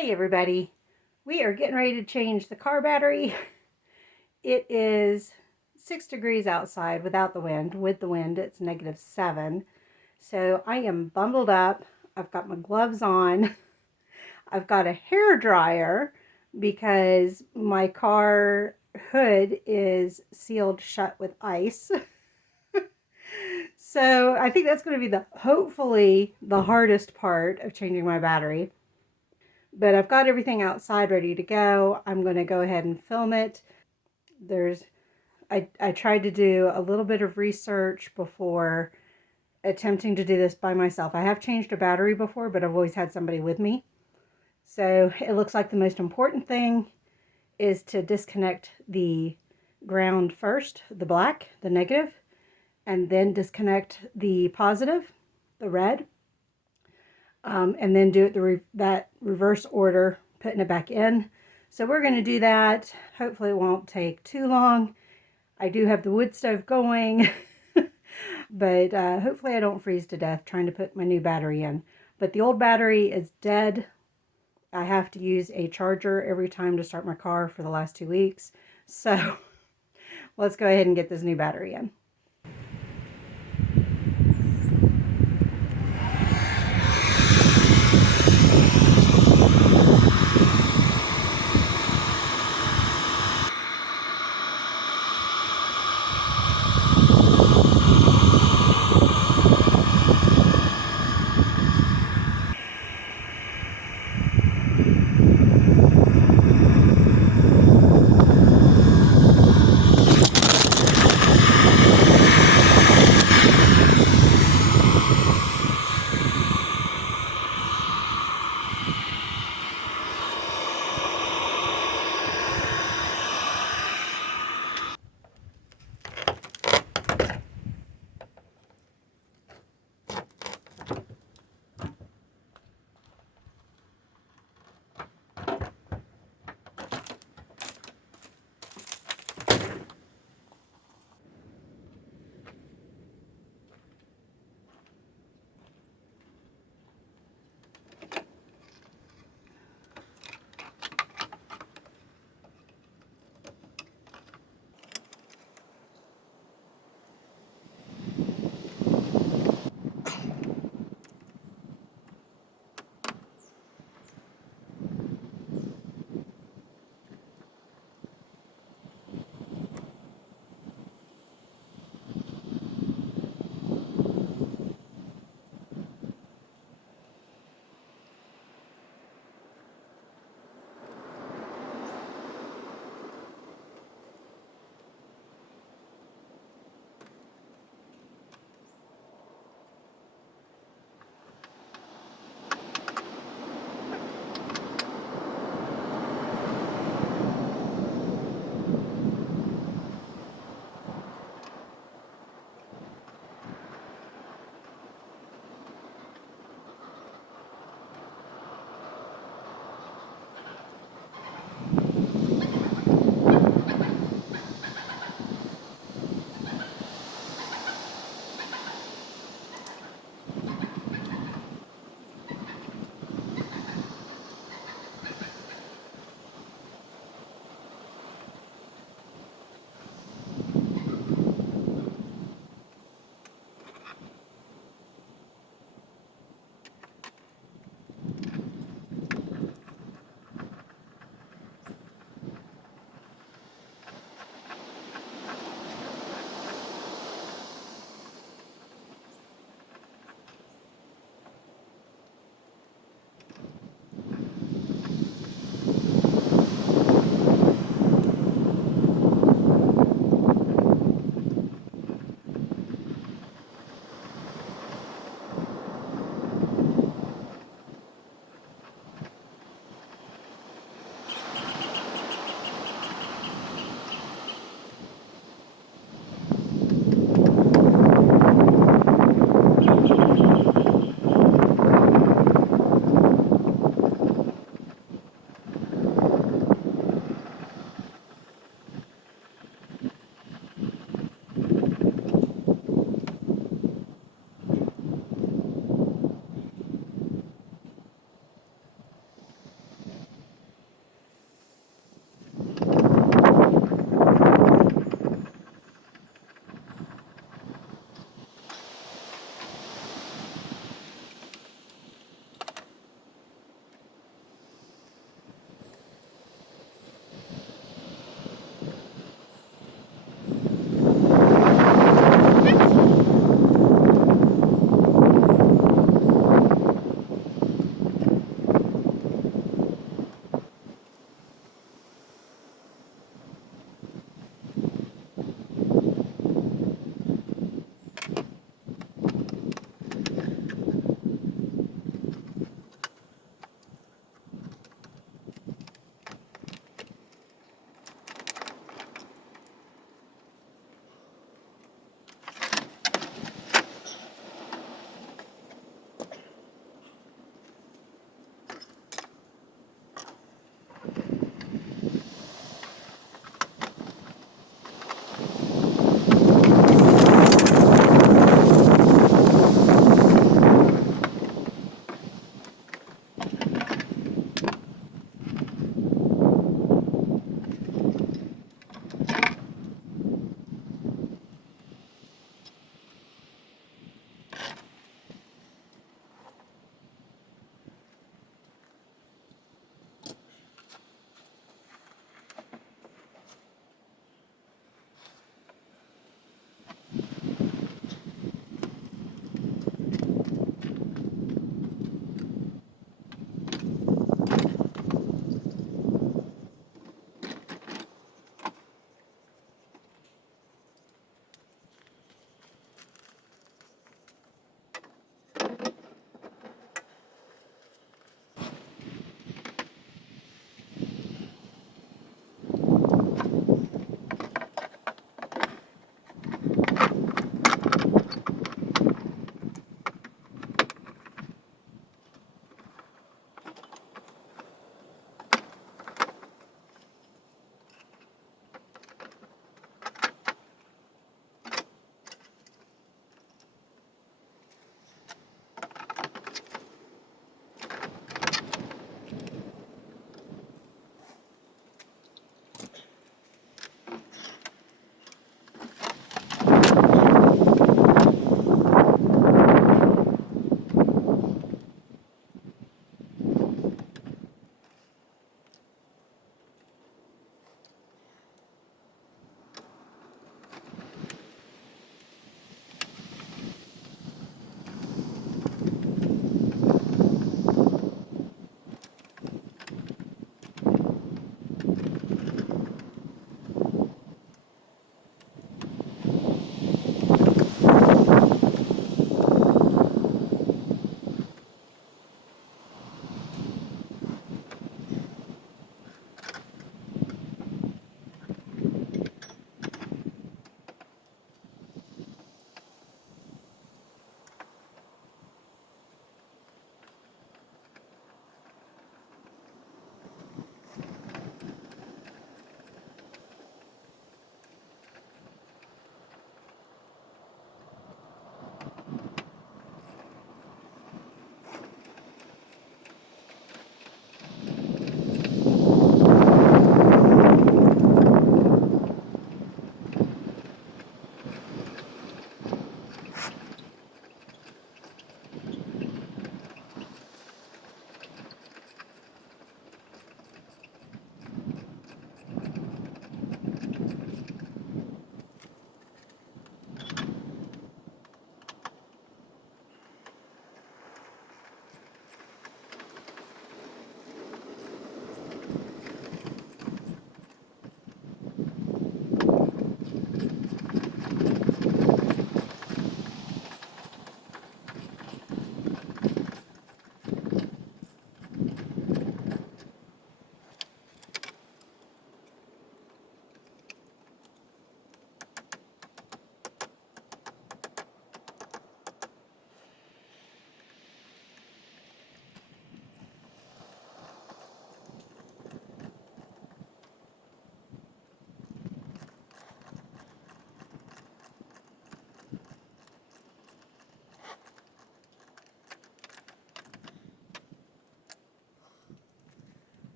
Hey everybody, we are getting ready to change the car battery. It is 6 degrees outside without the wind. With the wind, it's -7. So I am bundled up. I've got my gloves on. I've got a hair dryer because my car hood is sealed shut with ice. So I think that's going to be hopefully the hardest part of changing my battery. But I've got everything outside ready to go. I'm going to go ahead and film it. I tried to do a little bit of research before attempting to do this by myself. I have changed a battery before, but I've always had somebody with me. So it looks like the most important thing is to disconnect the ground first, the black, the negative, and then disconnect the positive, the red. And then do it that reverse order, putting it back in. So we're going to do that. Hopefully it won't take too long. I do have the wood stove going, but hopefully I don't freeze to death trying to put my new battery in. But the old battery is dead. I have to use a charger every time to start my car for the last 2 weeks. So let's go ahead and get this new battery in.